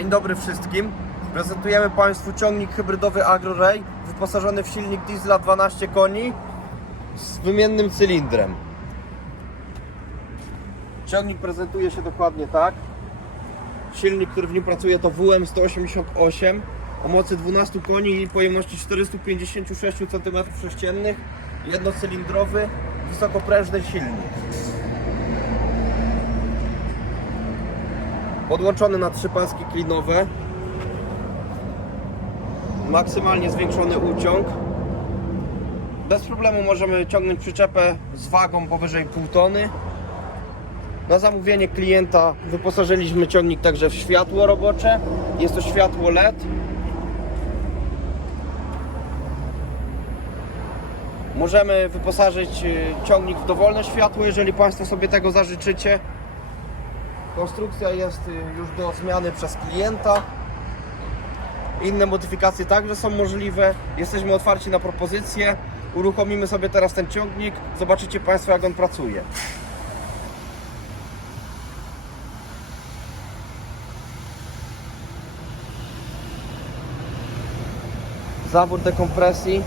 Dzień dobry wszystkim. Prezentujemy Państwu ciągnik hybrydowy AgroRay wyposażony w silnik diesla 12 koni z wymiennym cylindrem. Ciągnik prezentuje się dokładnie tak. Silnik, który w nim pracuje to WM188 o mocy 12 koni i pojemności 456 cm3, jednocylindrowy, wysokoprężny silnik. Podłączony na trzy paski klinowe. Maksymalnie zwiększony uciąg. Bez problemu możemy ciągnąć przyczepę z wagą powyżej pół tony. Na zamówienie klienta wyposażyliśmy ciągnik także w światło robocze. Jest to światło LED. Możemy wyposażyć y, ciągnik w dowolne światło, jeżeli Państwo sobie tego zażyczycie. Konstrukcja jest y, już do zmiany przez klienta. Inne modyfikacje także są możliwe. Jesteśmy otwarci na propozycje. Uruchomimy sobie teraz ten ciągnik. Zobaczycie Państwo, jak on pracuje. Zawór dekompresji.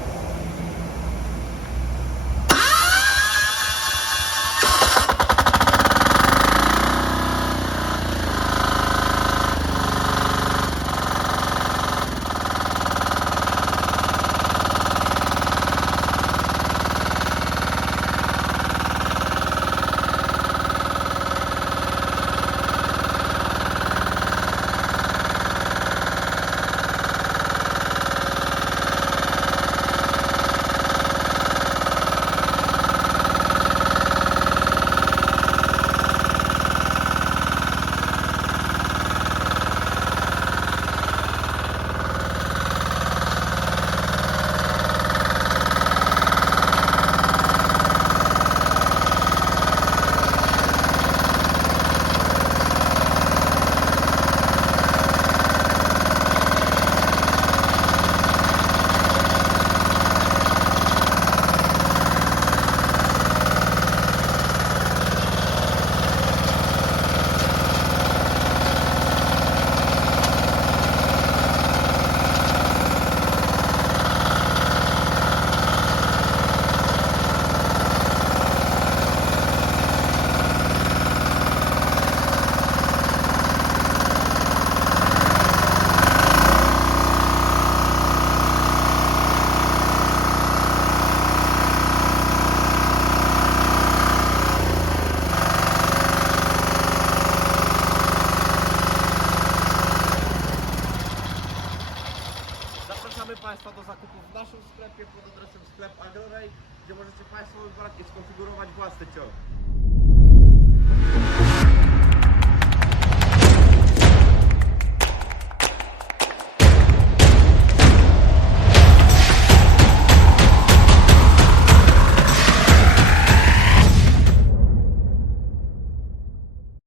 Zapraszamy Państwa do zakupu w naszym sklepie pod adresem sklep AgroRay, gdzie możecie Państwo wybrać i skonfigurować własny ciąg.